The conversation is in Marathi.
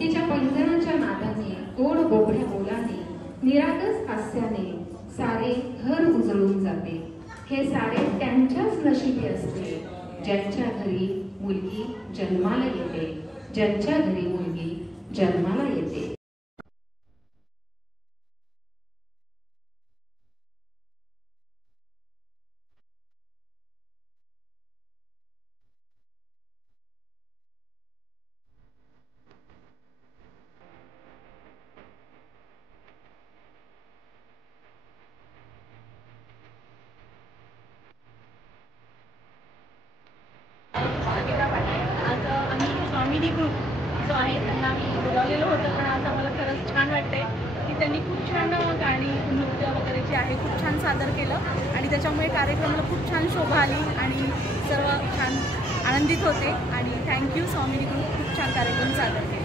तिच्या पैंजणाच्या नादाने, गोड बोबड्या बोलाने, निरागस हास्याने सारे घर उजळून जाते। हे सारे त्यांच्याच नशिबी असते ज्यांच्या घरी मुलगी जन्माला येते, ज्यांच्या घरी मुलगी जन्माला येते। आज आम्ही स्वामिनी ग्रुप जो आहे त्यांना आम्ही बोलावलेलं होतं, पण आज आम्हाला खरंच छान वाटतंय की त्यांनी खूप छान गाणी, नृत्य वगैरे जे आहे खूप छान सादर केलं आणि त्याच्यामुळे कार्यक्रमाला खूप छान शोभा आली आणि सर्व छान आनंदित होते। आणि थँक्यू स्वामिनी ग्रुप, खूप छान कार्यक्रम सादर केला।